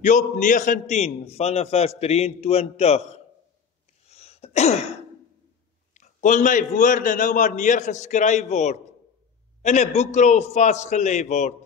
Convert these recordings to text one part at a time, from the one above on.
Job 19 vanaf vers 23. Kon my woorde nou maar neergeskryf word, in 'n boekrol vasgelê word,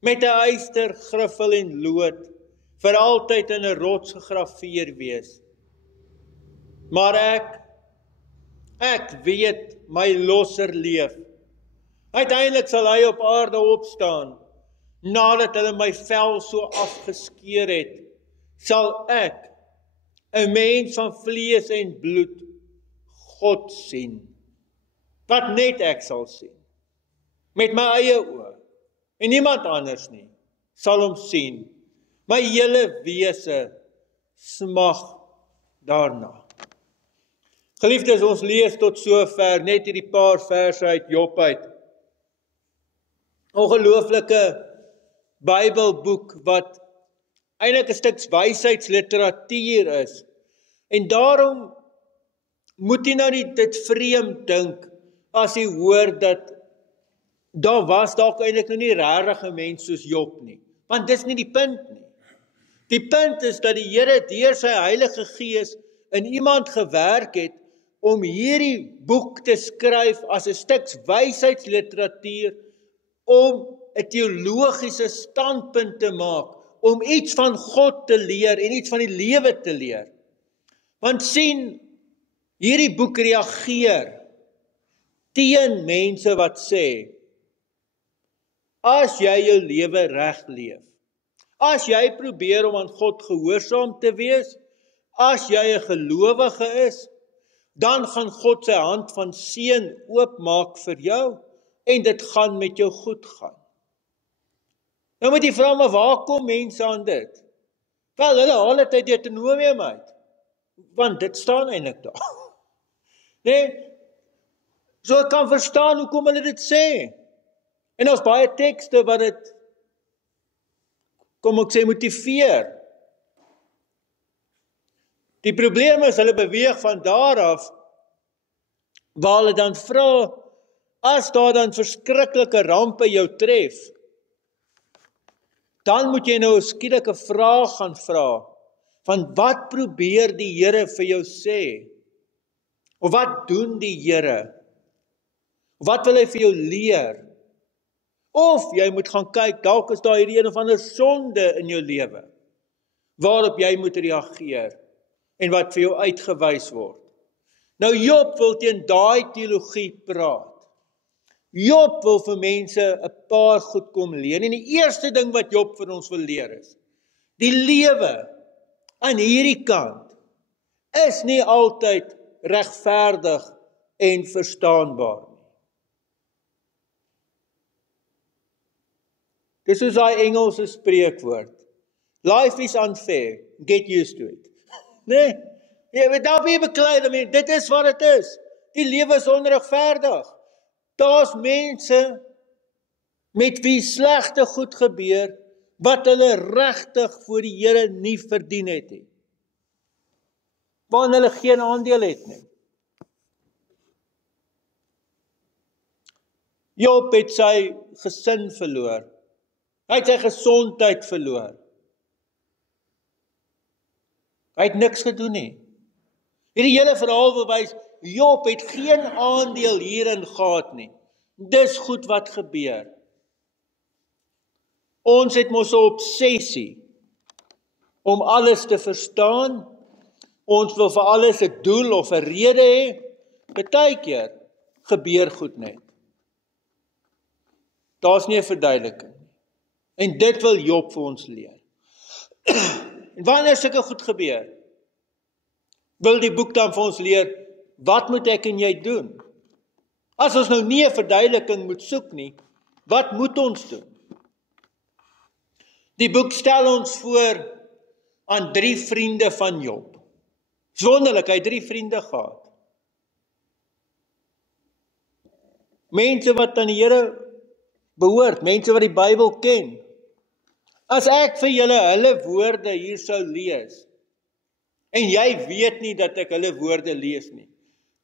met 'n yster, griffel en lood, vir altyd in 'n rots gegraveer wees. Maar ek weet my losser leef. Uiteindelik sal hy op aarde opstaan. Nadat hulle my vel so afgeskeer het, sal ek, 'n mens van vlees en bloed, God sien. Wat net ek sal sien. Met my eie oë. En niemand anders nie, sal hom sien. My hele wese smag daarna. Geliefdes, ons lees tot sover net hierdie paar verse uit Job uit. Ongelooflike Bybelboek wat eintlik 'n stuk wysheidsliteratuur is. En daarom moet jy nou nie dit vreemd dink as jy hoor dat daar was dalk eintlik nou nie regtig 'n mens soos Job nie. Want dis nie die punt nie. Die punt is dat die Here deur sy Heilige Gees in iemand gewerk het om hierdie boek te skryf as 'n stuk wysheidsliteratuur, om 'n teologiese standpunt te maak, om iets van God te leer en iets van die lewe te leer. Want sien, hierdie boek reageer teen mense wat sê, as jy jou lewe reg leef, as jy probeer om aan God gehoorsaam te wees, as jy 'n gelowige is, dan gaan God sy hand van seën oopmaak vir jou, en dit gaan met jou goed gaan. Nou moet jy vra, maar waar kom mense aan dit? Wel, hulle haal dit uit Deuteronomium uit, want dit staan eintlik daar. Nee, so ek kan verstaan hoekom hulle dit sê. En ons baie tekste wat dit, kom ek sê, motiveer. Die probleem is, hulle beweeg van daar af, waar hulle dan vra, as daar dan verskriklike rampe jou tref, dan moet jy nou 'n skielike vraag gaan vra, van wat probeer die Here vir jou sê? Of wat doen die Here? Wat wil hy vir jou leer? Of jy moet gaan kyk, dalk is daar hierdie een of ander sonde in jou lewe, waarop jy moet reageer, en wat vir jou uitgewys word. Nou Job wil teen daai teologie praat. Job wil vir mense 'n paar goed kom leer. En die eerste ding wat Job vir ons wil leer is, die lewe aan hierdie kant is nie altyd regverdig en verstaanbaar nie. Dis soos daai Engelse spreekwoord. Life is unfair, get used to it. Nee, jy weet daar wie beklei, dit is wat dit is. Die lewe is onregverdig. Daar's mense met wie slegte goed gebeur, wat hulle regtig voor die Here nie verdien het nie. Waarin hulle geen aandeel het nie. Job het sy gesin verloor. Hy het sy gesondheid verloor. Hy het niks gedoen nie. Hierdie hele verhaal wil wys, Job het geen aandeel hierin gehad nie. Dis goed wat gebeur. Ons het mos 'n obsessie om alles te verstaan. Ons wil vir alles 'n doel of 'n rede hê. Partykeer gebeur goed net. Daar's nie 'n verduideliking nie. En dit wil Job vir ons leer. En wanneer sulke goed gebeur, wil die boek dan vir ons leer, wat moet ek en jy doen? As ons nou nie 'n verduideliking moet soek nie, wat moet ons doen? Die boek stel ons voor aan 3 vriende van Job. Wonderlik, hy het 3 vriende gehad. Mense wat aan die Here behoort, mense wat die Bybel ken. As ek vir julle hulle woorde hier sou lees, en jy weet nie dat ek hulle woorde lees nie,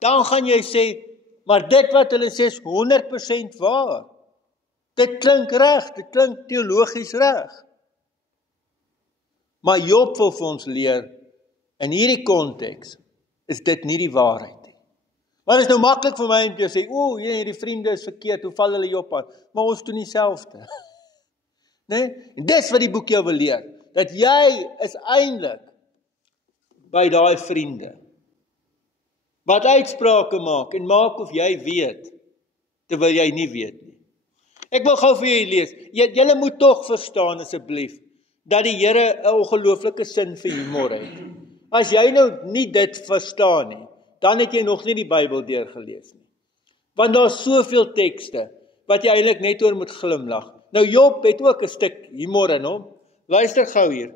dan gaan jy sê, maar dit wat hulle sê is 100% waar. Dit klink reg, dit klink teologies reg. Maar Job wil vir ons leer, in hierdie konteks, is dit nie die waarheid nie. Maar het is nou maklik vir my om te sê, hierdie vriende is verkeerd, hoe val hulle Job aan? Maar ons doen dieselfde. Nee? En dis wat die boek jou wil leer, dat jy is eintlik by daai vriende, wat uitsprake maak, en maak of jy weet, terwyl jy nie weet nie. Ek wil gou vir julle lees, julle moet tog verstaan asseblief, dat die Here 'n ongelooflike sin vir humor het. As jy nou nie dit verstaan nie, dan het jy nog nie die Bybel deurgelees nie. Want daar is soveel tekste, wat jy eintlik net oor moet glimlag. Nou Job het ook 'n stuk humor in hom. Luister gou hier.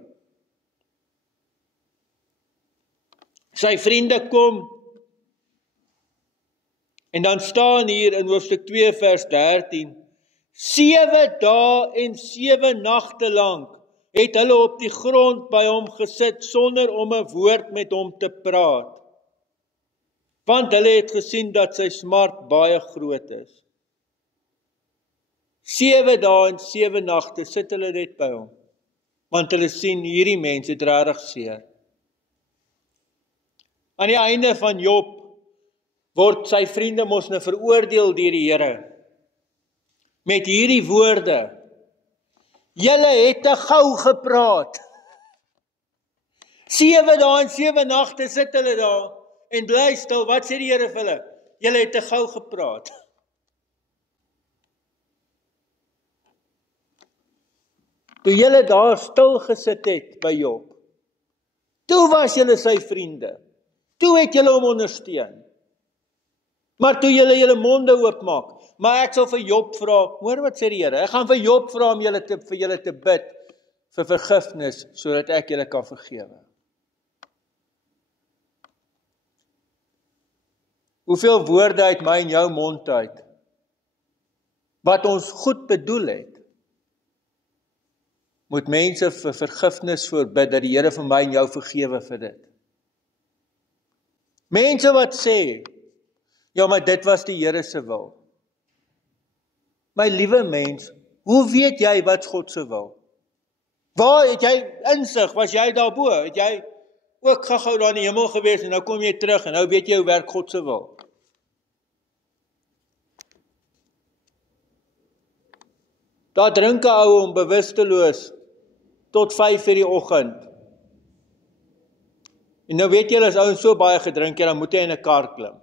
Sy vriende kom, en dan staan hier in hoofstuk 2 vers 13, 7 dae en 7 nagte lank het hulle op die grond by hom gesit, sonder om 'n woord met hom te praat. Want hulle het gesien dat sy smart baie groot is. 7 dae en 7 nagte sit hulle net by hom, want hulle sien hierdie mense het regtig seer. Aan die einde van Job word sy vriende mos nou veroordeel deur die Here, met hierdie woorde, julle het te gou gepraat. 7 dae en 7 nagte sit hulle daar, en bly stil, wat sê die Here vir hulle? Julle het te gou gepraat. Toe julle daar stil gesit het by Job, toe was julle sy vriende, toe het julle hom ondersteun. Maar toe julle monde oopmaak, maar ek sal vir Job vra, hoor wat sê die Here, ek gaan vir Job vra om vir julle te bid, vir vergifnis, sodat ek julle kan vergewe. Hoeveel woorde uit my en jou mond uit, wat ons goed bedoel het, moet mense vir vergifnis voorbid, dat die Here vir my en jou vergewe vir dit. Mense wat sê, ja, maar dit was die Here se wil. My liewe mens, hoe weet jy wat God se wil? Waar het jy insig? Was jy daarbo? Het jy ook gou daar in die hemel gewees en nou kom jy terug en nou weet jy hoe werk God se wil? Daar drink 'n ou om bewusteloos tot 5 in die oggend. En nou weet jy, as ouens so baie gedrink het, dan moet hy in 'n kar klim.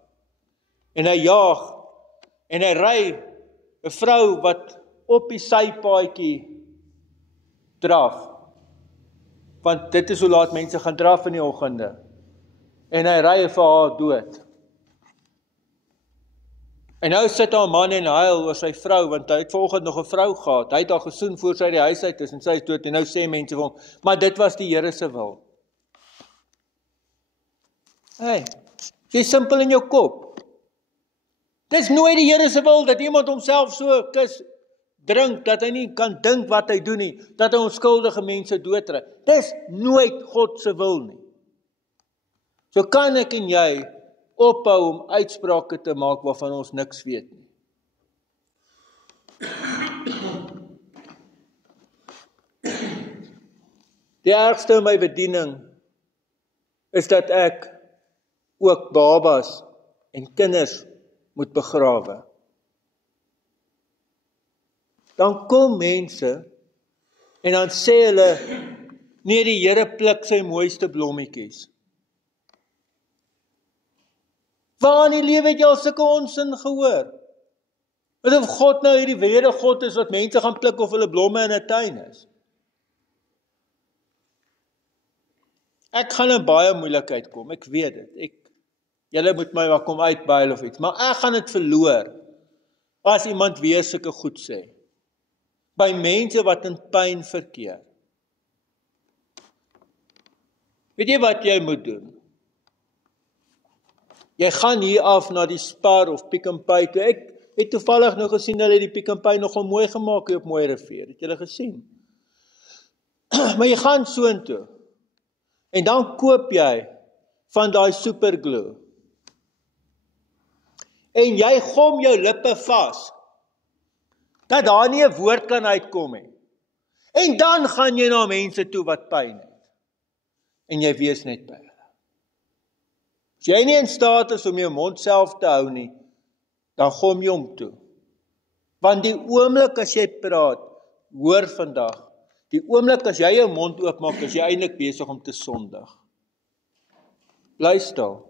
En hy jaag, en hy ry 'n vrou wat op die sypaadjie draf. Want dit is hoe laat mense gaan draf in die oggende. En hy ry vir haar dood. En nou sit haar man en huil oor sy vrou, want hy het vanoggend nog 'n vrou gehad. Hy het haar gesoen voor sy die huis uit is, en sy is dood, en nou sê mense vir hom, maar dit was die Here se wil. Hey, jy simpel in jou kop. Dis nooit die Here se wil, dat iemand homself so kus drink, dat hy nie kan dink wat hy doen nie, dat hy onskuldige mense doodtrek. Dis nooit God se wil nie. So kan ek en jy ophou om uitsprake te maak waarvan ons niks weet nie. Die ergste in my bediening is dat ek ook babas en kinders moet begrawe. Dan kom mense en dan sê hulle, nee, die Here pluk sy mooiste blommetjies. Waar in die lewe het jy al sulke onsin gehoor? Asof God nou hierdie wrede God is wat mense gaan pluk of hulle blomme in 'n tuin is. Ek gaan in baie moeilikheid kom, ek weet dit. Julle moet my maar kom uitbuil of iets, maar ek gaan dit verloor as iemand weer sulke goed sê. By mense wat in pyn verkeer. Weet jy wat jy moet doen? Jy gaan hier af na die Spar of Pick n Pay toe. Ek het toevallig nog gesien, hulle het die Pick n Pay nogal mooi gemaak hier op Mooi Rivier. Het julle gesien? Maar jy gaan soontoe. En dan koop jy van daai superglue. En jy gom jou lippe vas, dat daar nie 'n woord kan uitkom nie. En dan gaan jy na mense toe wat pyn het. en jy wees net by hulle. As jy nie in staat is om jou mond self te hou nie, dan gom jy hom toe. Want die oomblik as jy praat, hoor vandag, die oomblik as jy jou mond oopmaak, is jy eintlik besig om te sondig. Bly stil.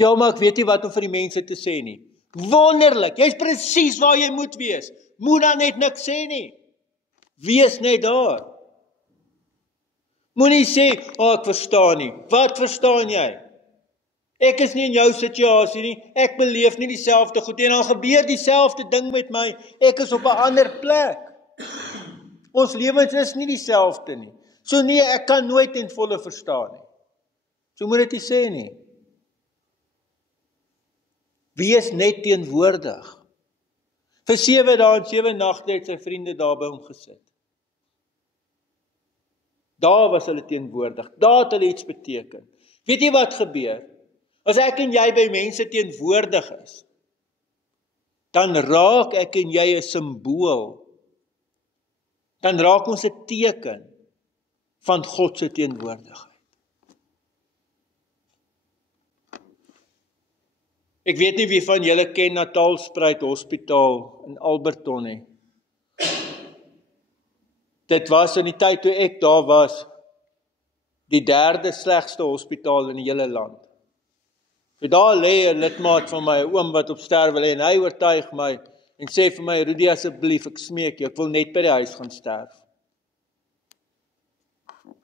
Ja, maar ek weet nie wat om vir die mense te sê nie. Wonderlik, jy's presies waar jy moet wees. Moet dan net niks sê nie. Wees net daar. Moenie sê, ek verstaan nie. Wat verstaan jy? Ek is nie in jou situasie nie, ek beleef nie dieselfde goed, en dan gebeur dieselfde ding met my, ek is op 'n ander plek. Ons lewens is nie dieselfde nie. So nee, ek kan nooit ten volle verstaan nie. So moet dit nie sê nie. Wees net teenwoordig. Vir 7 dae en 7 nagte het sy vriende daar by hom gesit. Daar was hulle teenwoordig, daar het hulle iets beteken. Weet jy wat gebeur? As ek en jy by mense teenwoordig is, dan raak ek en jy 'n simbool. Dan raak ons 'n teken van God se teenwoordigheid. Ek weet nie wie van julle ken Natalspruit Hospitaal in Alberton nie. Dit was in die tyd toe ek daar was, die 3de slegste hospitaal in die hele land. So daar lê 'n lidmaat van my, 'n oom wat op sterwe lê, en hy oortuig my en sê vir my, Rudy, asseblief, ek smeek jou, ek wil net by die huis gaan sterf.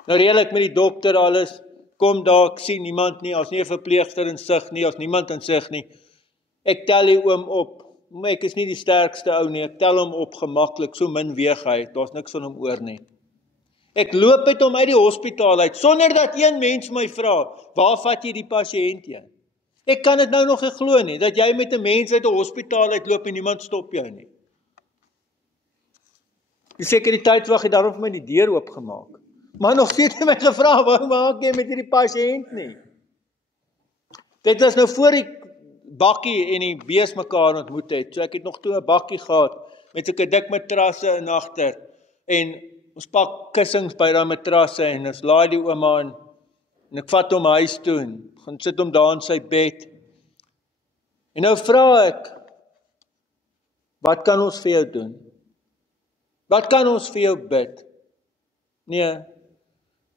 Nou reël ek met die dokter alles, kom daar, ek sien niemand nie, as nie 'n verpleegster in sig nie, as niemand in sig nie. Ek tel die oom op, maar ek is nie die sterkste ou nie, ek tel hom op gemaklik, so min weeg hy, daar's niks van hom oor nie. Ek loop met hom uit die hospitaal uit, sonder dat een mens my vra, waar vat jy die pasiënt heen? Ek kan dit nou nog nie glo nie, dat jy met 'n mens uit 'n hospitaal uitloop en niemand stop jou nie. Die sekuriteitswag het daarom vir my die deur oopgemaak. Maar nog steeds het my gevra, waarom maak jy met hierdie pasiënt nie? Dit was nou voor die bakkie en die bees mekaar ontmoet het, so ek het nog toe 'n bakkie gehad, met sulke dik matrasse in agter, en ons pak kussings by daai matrasse, en ons laai die ouma in, en ek vat hom huis toe, en gaan sit hom daar in sy bed, en nou vra ek, wat kan ons vir jou doen? Wat kan ons vir jou bid? Nee,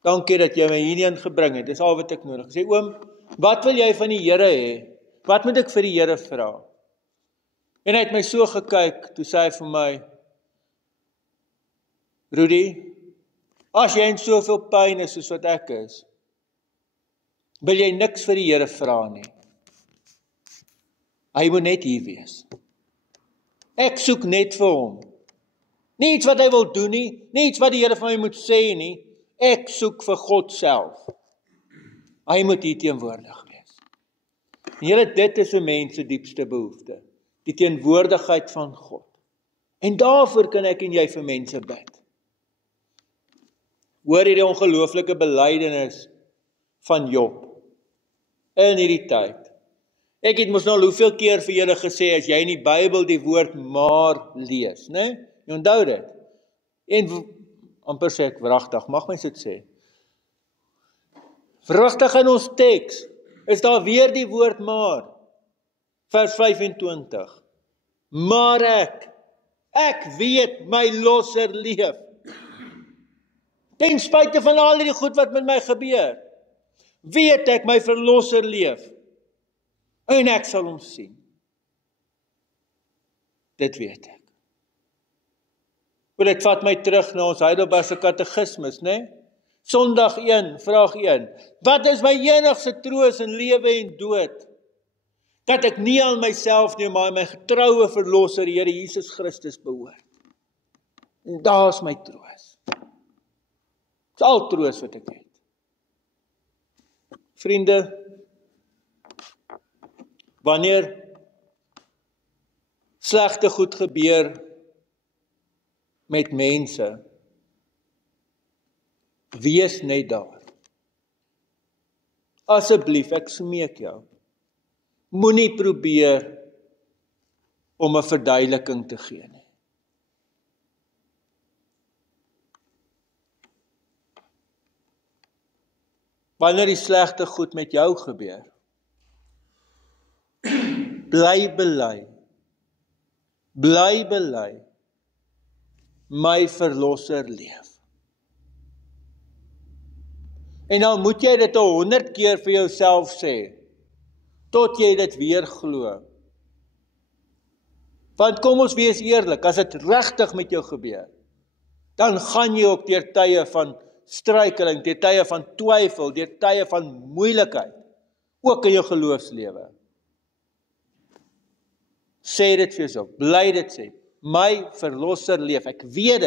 dankie dat jy my hierheen gebring het, dis al wat ek nodig. Ek sê, oom, wat wil jy van die Here hê? Wat moet ek vir die Here vra? En hy het my so gekyk, toe sê hy vir my, Rudy, as jy in soveel pyn is soos wat ek is, wil jy niks vir die Here vra nie. Hy moet net hier wees. Ek soek net vir hom. Nie iets wat hy wil doen nie, nie iets wat die Here vir my moet sê nie, ek soek vir God self. Hy moet hier teenwoordig wees. En julle, dit is 'n mens se diepste behoefte, die teenwoordigheid van God. En daarvoor kan ek en jy vir mense bid. Hoor hierdie ongelooflike belydenis van Job in hierdie tyd. Ek het mos nou hoeveel keer vir julle gesê, as jy in die Bybel die woord maar lees, né? Jy onthou dit. En amper sê ek wragtig, mag mens dit sê? Wragtig in ons teks is daar weer die woord maar. Vers 25. Maar ek weet my losser leef. Ten spyte van al die goed wat met my gebeur, weet ek my verlosser leef. En ek sal hom sien. Dit weet ek. Dit vat my terug na ons Heidelbergse katekismes, né? Sondag 1, vraag 1. Wat is my enigste troos in lewe en dood? Dat ek nie aan myself nie, maar aan my getroue verlosser, die Here Jesus Christus behoort. En daar is my troos. Dis al troos wat ek het. Vriende, wanneer slegte goed gebeur met mense, wees net daar. Asseblief, ek smeek jou. Moenie probeer om 'n verduideliking te gee nie. wanneer die slegte goed met jou gebeur. Bly bely. Bly bely. My verlosser leef. En dan moet jy dit 100 keer vir jouself sê, tot jy dit weer glo. Want kom ons wees eerlik, as dit regtig met jou gebeur, dan gaan jy ook deur tye van struikeling, deur tye van twyfel, deur tye van moeilikheid, ook in jou geloofslewe. Sê dit vir jouself, bly dit sê, my verlosser leef, ek weet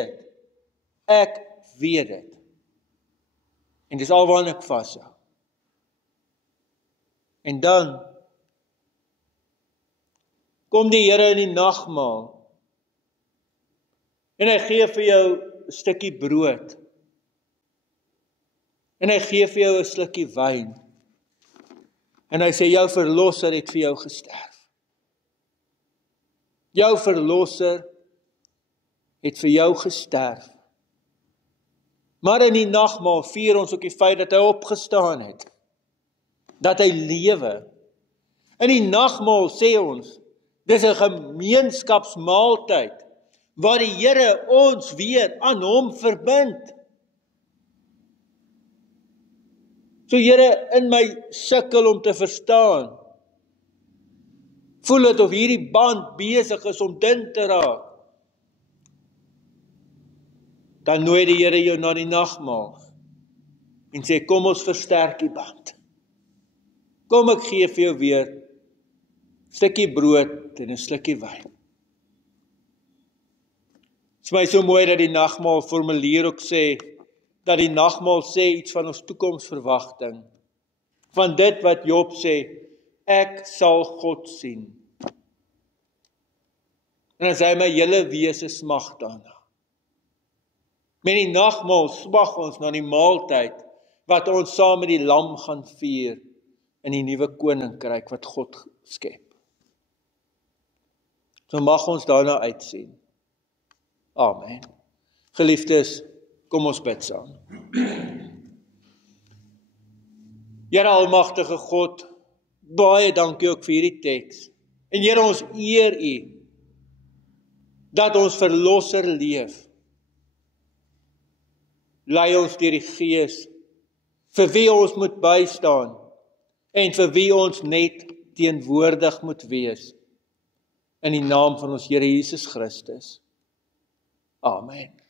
dit. En dis al waarna ek vashou. En dan kom die Here in die nagmaal en hy gee vir jou 'n stukkie brood. En hy gee vir jou 'n slukkie wyn. En hy sê jou verlosser het vir jou gesterf. Jou verlosser het vir jou gesterf. Maar in die nagmaal vier ons ook die feit dat hy opgestaan het. Dat hy lewe. In die nagmaal sê ons, dis 'n gemeenskapsmaaltyd, waar die Here ons weer aan hom verbind. So Here, in my sukkel om te verstaan, voel dit of hierdie band besig is om dun te raak. Dan nooi die Here jou na die nagmaal en sê, kom ons versterk die band. Kom ek gee vir jou weer 'n stukkie brood en 'n slukkie wyn. Dit is my so mooi dat die nagmaal formulier ook sê, dat die nagmaal sê iets van ons toekomsverwagting. Van dit wat Job sê, ek sal God sien. En as hy my hele wese smag daarna. Met die nagmaal smag ons na die maaltyd, wat ons saam met die lam gaan vier, in die nuwe koninkryk wat God skep. So mag ons daarna uitsien. Amen. Geliefdes, kom ons bid saam. Here almagtige God, baie dankie ook vir hierdie teks. En Here, ons eer U, dat ons verlosser leef. Lei ons deur die Gees, vir wie ons moet bystaan, en vir wie ons net teenwoordig moet wees. In die naam van ons Here Jesus Christus. Amen.